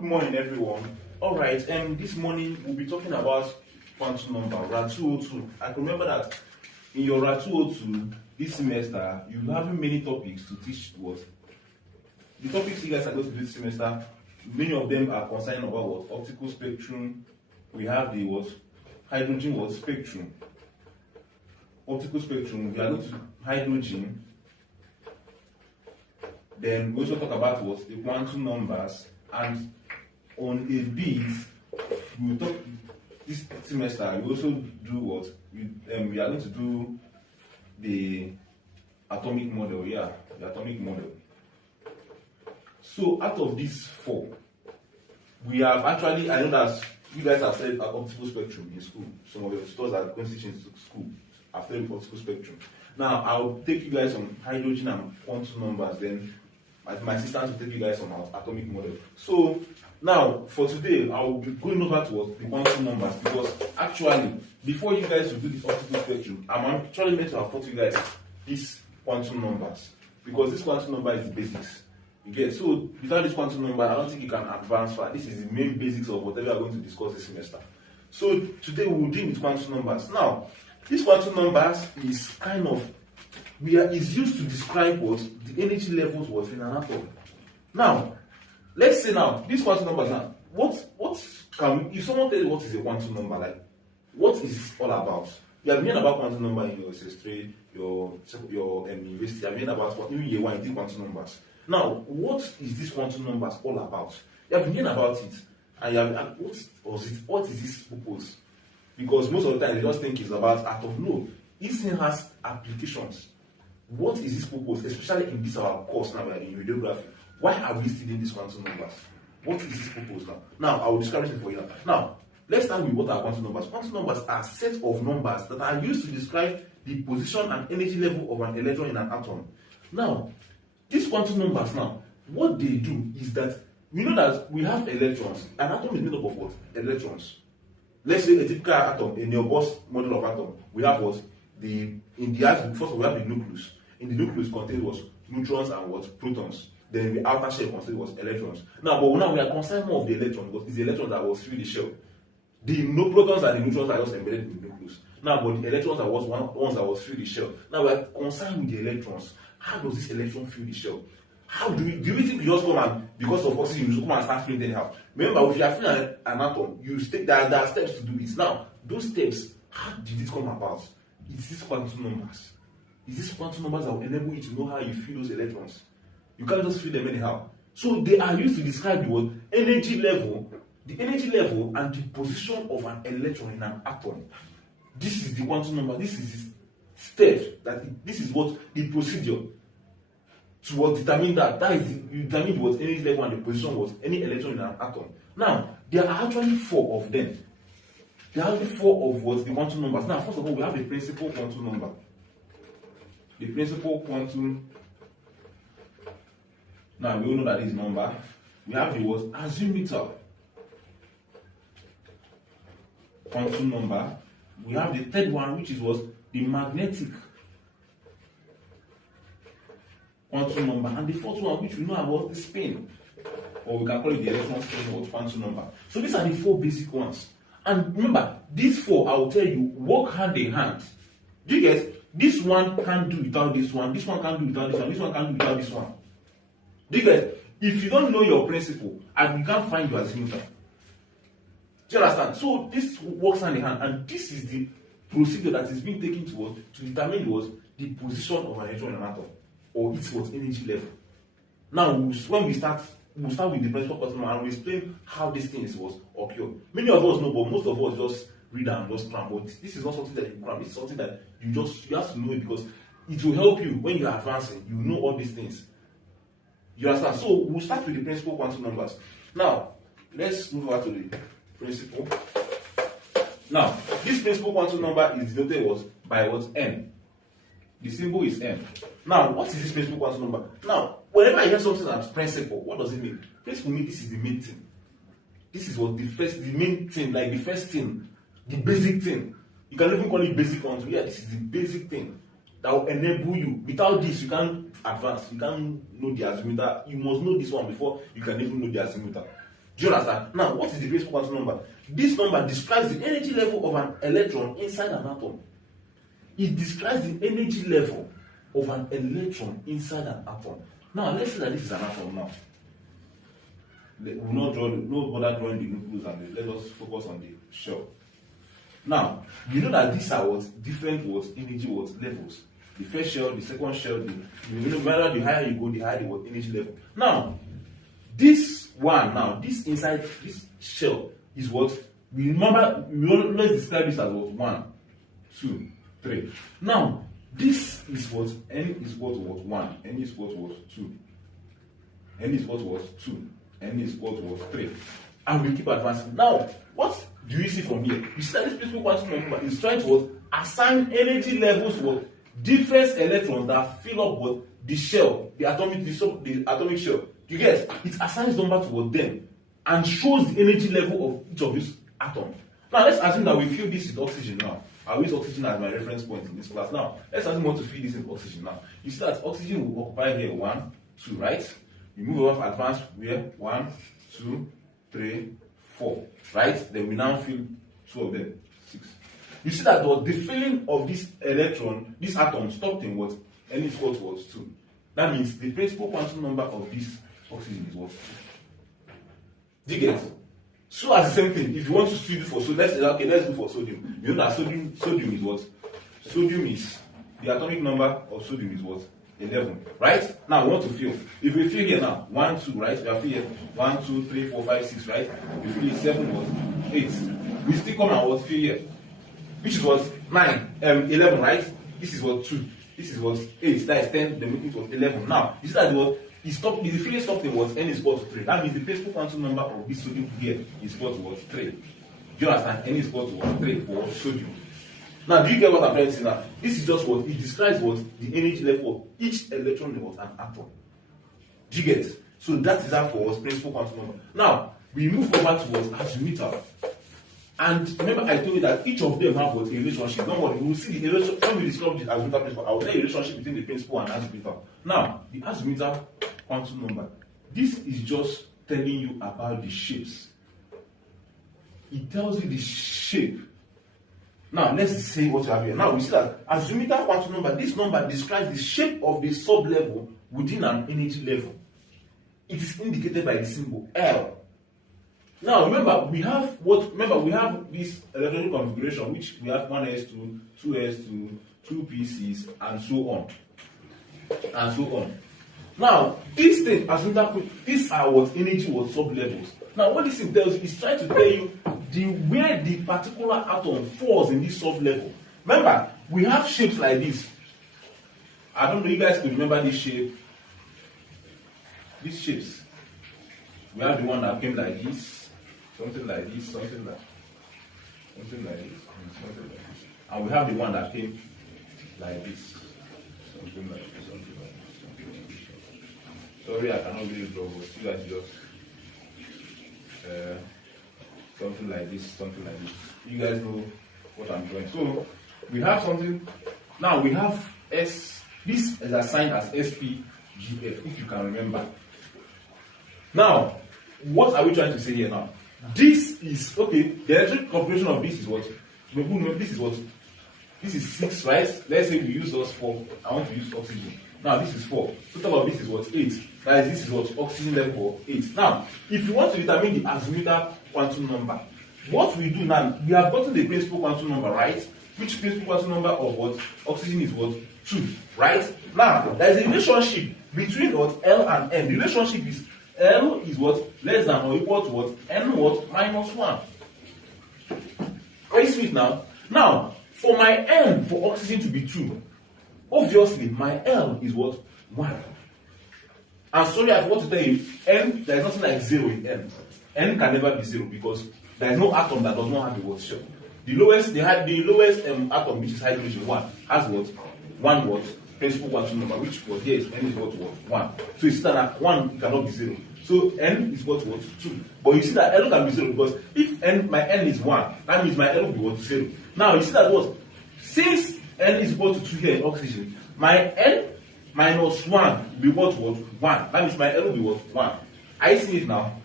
Good morning, everyone. All right, this morning we'll be talking about quantum number, RAD 202. I can remember that in your RAD 202 this semester, you have many topics to teach what? The topics you guys are going to do this semester, many of them are concerning about what? Optical spectrum. We have the what? Hydrogen what? Spectrum. Optical spectrum, we are going to hydrogen. Then we also talk about what? The quantum numbers. And on a bit, we will talk this semester. We also do what? We are going to do the atomic model. Yeah, the atomic model. So out of these four, we have actually, I know that you guys have studied optical spectrum in school. Some of your tutors are going to teach in school have studied optical spectrum. Now I'll take you guys on hydrogen and quantum numbers. Then my assistant will take you guys on our atomic model. So now for today, I will be going over to the quantum numbers, because actually before you guys will do this optical spectrum, I'm actually meant to have taught you guys these quantum numbers, because this quantum number is the basics. You get, so without this quantum number, I don't think you can advance far. This is the main basics of whatever we are going to discuss this semester. So today we will deal with quantum numbers. Now, these quantum numbers is kind of is used to describe what the energy levels was in an atom. Now, let's say now these quantum numbers now. What can, if someone tells you what is a quantum number, like what is it all about? You have heard about quantum number in your SS3, your university. You have heard about what even year one you did quantum numbers. Now, what is this quantum numbers all about? You have heard about it, and you have what is this purpose? Because most of the time they just think it's about atom. No, this thing has applications. What is this purpose, especially in this our course now in radiography? Why are we studying these quantum numbers? What is this purpose now? Now, I will describe it for you. Now, let's start with what are quantum numbers. Quantum numbers are a set of numbers that are used to describe the position and energy level of an electron in an atom. Now, these quantum numbers now, what they do is that we know that we have electrons. An atom is made up of what? Electrons. Let's say a typical atom, in your Gauss model of atom, we have what? First we have the nucleus. In the nucleus contains what? Neutrons and what? Protons. Then the outer shell contains what? Electrons. Now we are concerned more of the electrons, because it's the electrons that was through the shell. The protons and the neutrons are just embedded in the nucleus. Now, but the electrons are ones that was through the shell. Now we are concerned with the electrons. How does this electron fill the shell? How do we think we just come and, because of oxygen, you just come and start filling anyhow? Remember, if you are filling an atom, there are steps to do this. Now, those steps, how did it come about? It's these quantum numbers. It's these quantum numbers that will enable you to know how you fill those electrons. You can't just fill them anyhow. So they are used to describe the energy level, and the position of an electron in an atom. This is the quantum number. This is the step. This is what the procedure to determine that. You determine what energy level and the position was any electron in an atom. Now, there are actually four of them. There are only four of what the quantum numbers. Now, first of all, we have the principal quantum number. The principal quantum. Now we all know that this number. We have the what? Azimuthal quantum number. We have the third one, which is what? The magnetic quantum number. And the fourth one, which we know about, the spin. Or we can call it the electron spin or quantum number. So these are the four basic ones. And remember, these four, I will tell you, work hand in hand. Do you get? This one can't do without this one. This one can't do without this one. This one can't do without this one. Do you get? If you don't know your principle, and you can't find your azimuthal. Do you understand? So this works hand in hand, and this is the procedure that is being taken to determine the position of an electron in an atom, or its energy level. Now, when we'll start with the principal quantum number, and we'll explain how this thing occur. Many of us know, but most of us just read and just cram. But this is not something that you cram. This is something that you have to know it, because it will help you when you are advancing. You know all these things. You understand? So we'll start with the principal quantum numbers. Now, let's move over to the principal. Now, this principal quantum number is denoted by M. The symbol is M. Now, what is this principal quantum number? Now, whenever I hear something as principal, what does it mean? Principal means this is the main thing. This is what the main thing, like the first thing, the basic thing. You can even call it basic quantum. Yeah, this is the basic thing that will enable you. Without this, you can't advance. You can't know the azimuthal. You must know this one before you can even know the azimuthal. Do you understand? Now, what is the principal quantum number? This number describes the energy level of an electron inside an atom. It describes the energy level of an electron inside an atom. Now, let's say that this is an atom now. We will not bother drawing the nucleus and let us focus on the shell. Now, you know that these are different energy levels. The first shell, the second shell, no matter the higher you go, the higher the energy level. Now, this inside this shell is what we remember. Let's describe this as 1, 2, 3. Now, this is what n is what 1, n is what 2, n is what 2, n is what 3, and we keep advancing. Now, what do you see from here? You see that this principal quantum number is trying to assign energy levels to different electrons that fill up the shell, the atomic shell. You get it assigns number to them and shows the energy level of each of these atoms. Now let's assume that we fill this with oxygen now. I'll use oxygen as my reference point in this class. Now let's assume we want to fill this with oxygen now. You see that oxygen will occupy here 1, 2, right? We move over to advance where 1, 2, 3, 4, right? Then we now fill 2 of them, 6. You see that the filling of this electron, this atom, stopped in what? N is what was 2. That means the principal quantum number of this oxygen is what? 2. Do you get? So as the same thing, if you want to do for sodium, let's do for sodium. You know that sodium is what? Sodium is, the atomic number of sodium is what? 11, right? Now we want to fill. If we fill here now, 1, 2, right? We are fill here 1, 2, 3, 4, 5, 6, right? We fill it 7, what? 8. We still come and what? Fill here, which is what? 9, 11, right? This is what? 2. This is what? 8. That is 10. Then it was 11. Now, you see that what? The filling stopped in what? N is equal to 3. That means the principal quantum number of this sodium here is equal to what? 3. Do you understand? N is equal to what? 3 for sodium. Now, do you get what I'm trying to say now? This is just what? It describes what? The energy level of each electron in what? An atom. Do you get? So that is that for what? Principal quantum number. Now, we move over to what? Azimuthal. And remember, I told you that each of them have what? A relationship. Don't worry, we will see the relationship. When we describe the azimuthal principle, I will tell you the relationship between the principal and azimuthal. Now, the azimuthal quantum number. This is just telling you about the shapes. It tells you the shape. Now, let's see what you have here. Now, we see that azimuthal quantum number, this number describes the shape of the sub-level within an energy level. It is indicated by the symbol L. Now, remember, we have this electronic configuration, which we have 1s2, 2s2, 2pcs, and so on. And so on. Now, these things, these are what energy what sub-levels. Now, what this thing tells you is trying to tell you where the particular atom falls in this sub-level. Remember, we have shapes like this. I don't know, you guys can remember this shape. These shapes. We have the one that came like this, something like this, something like this, something like this. And we have the one that came like this, something like this, something like this, something like this. Sorry, I cannot really draw, but you guys just something like this, something like this. You guys know what I'm doing. So we have something. Now we have S. This is assigned as SPGF, if you can remember. Now, what are we trying to say here now? This is okay. The electric configuration of this is what? This is what? This is 6, right? Let's say we use those 4. I want to use oxygen. Now this is 4. Total of this is what? 8. That is, this is what? Oxygen level 8. Now, if you want to determine the azimuthal quantum number, what we do now, we have gotten the principal quantum number, right? Which principal quantum number of what? Oxygen is what? 2, right? Now, there is a relationship between what? L and N. The relationship is L is what? Less than or equal to what? N what? Minus 1. Are you see it now? Now, for my N for oxygen to be 2, obviously my L is what? 1. And sorry, I forgot to tell you, N, there is nothing like 0 in N. N can never be 0 because there is no atom that does not have a what? Shell. The lowest atom, which is hydrogen 1, has what? 1 what? Principal quantum number, which was here is N is what? 1. So you see that 1 cannot be 0. So N is what? 2. But you see that L can be 0 because if my N is 1, that means my L will be what? 0. Now you see that what? Since N is equal to 2 here in oxygen, my N minus 1 will be what? 1. That means my L will be what? 1. I see it now.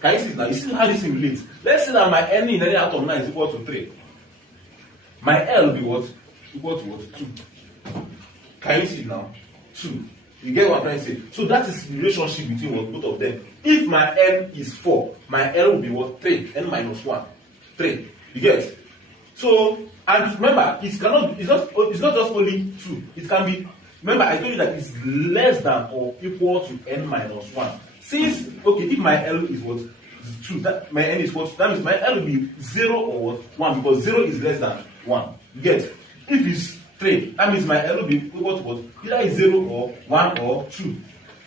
Can you see it now? You see how this thing relates? Let's say that my n in any atom now is equal to 3. My L will be what? Equal to what? 2. Can you see it now? 2. You get what I'm trying to say? So that is the relationship between what, both of them. If my n is 4, my L will be what? 3. N minus 1. 3. You get? So, and remember, it's not just only 2. It can be, remember I told you that it's less than or equal to n minus 1. Since, okay, if my L is what? 2, that my n is what? That means my L will be 0 or what? 1, because 0 is less than 1. You get? If it's 3, that means my L will be equal to what? Either is 0 or 1 or 2.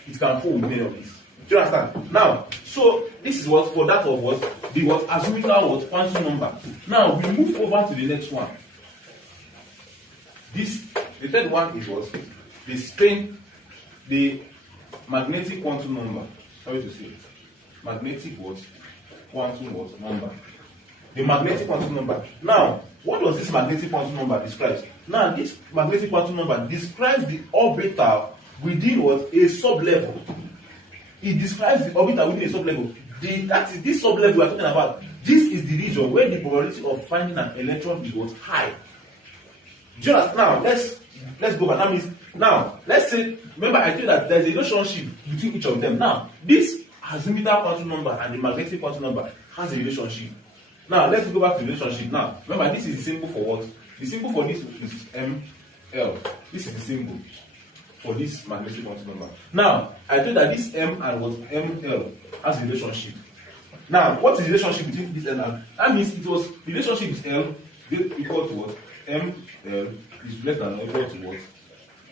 It can fall with any of these. Do you understand? Now, so this is what for that of what? The what? Azimuthal what? Quantum number. Now we move over to the next one. This, the third one is what? The strain, the magnetic quantum number. Sorry to say. Magnetic what? Quantum what? Number. The magnetic quantum number. Now, what does this magnetic quantum number describe? Now, this magnetic quantum number describes the orbital within what? A sublevel. It describes the orbital within a sublevel. That is this sublevel we are talking about. This is the region where the probability of finding an electron is what? High. Do you understand? Now, let's go back. That means, now, let's say, remember I told you that there is a relationship between each of them. Now, this azimuthal quantum number and the magnetic quantum number has a relationship. Now, let's go back to the relationship. Now, remember, this is the symbol for what? The symbol for this is ML. This is the symbol for this magnetic quantum number. Now, I told you that this M and what ML has a relationship. Now, what is the relationship between this and L? That means it was the relationship is L equal to what? ML is less than or equal to what?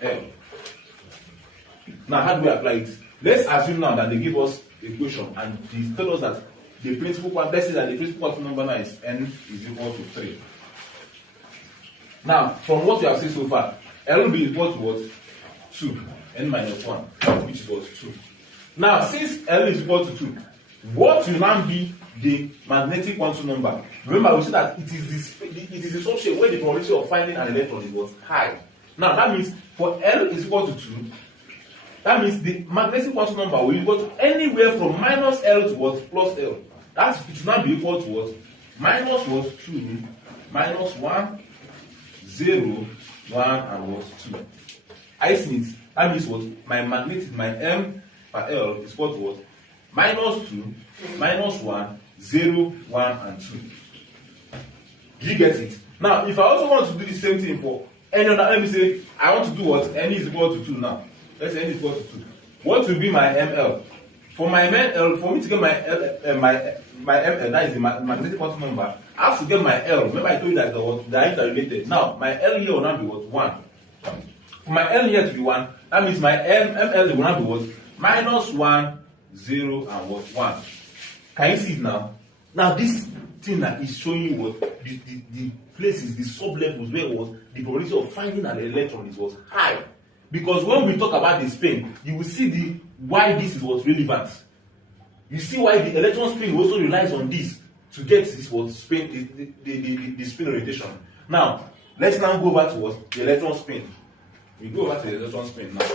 L. Now, how do we apply it? Let's assume now that they give us a equation and they tell us that the principal quantum, let's say that the principal quantum number now is N is equal to 3. Now, from what we have seen so far, L will be equal to what? 2. N minus 1, which is what? 2. Now, since L is equal to 2, what will now be the magnetic quantum number? Remember, we said that it is the substrate where the probability of finding an electron is what? High. Now, that means for L is equal to 2, that means the magnetic quantum number will equal to anywhere from minus L to what? Plus L. That it will now be equal to what? Minus what? 2, minus 1, 0, 1, and what? 2. I see it. That means what? My magnetic, my M per L is equal to what? Minus 2, minus 1, 0, 1, and 2. Do you get it? Now, if I also want to do the same thing for any other, let me say, I want to do what? N is equal to 2 now. Let's say N is equal to 2. What will be my ML? For my ML, for me to get my ML, that is the magnetic quantum number, I have to get my L. Remember I told you that they are interrelated. Now, my L here will now be what? 1. For my L here to be 1, that means my ML will now be what? Minus 1, 0, and what? 1. Can you see it now? Now, this thing that is showing you what? The places, the sub-levels where what? The probability of finding an electron is what? High. Because when we talk about the spin, you will see why this is what's relevant. You see why the electron spin also relies on this to get this what spin, the spin orientation. Now, let's now go back to what? The electron spin. We go back to the electron spin now.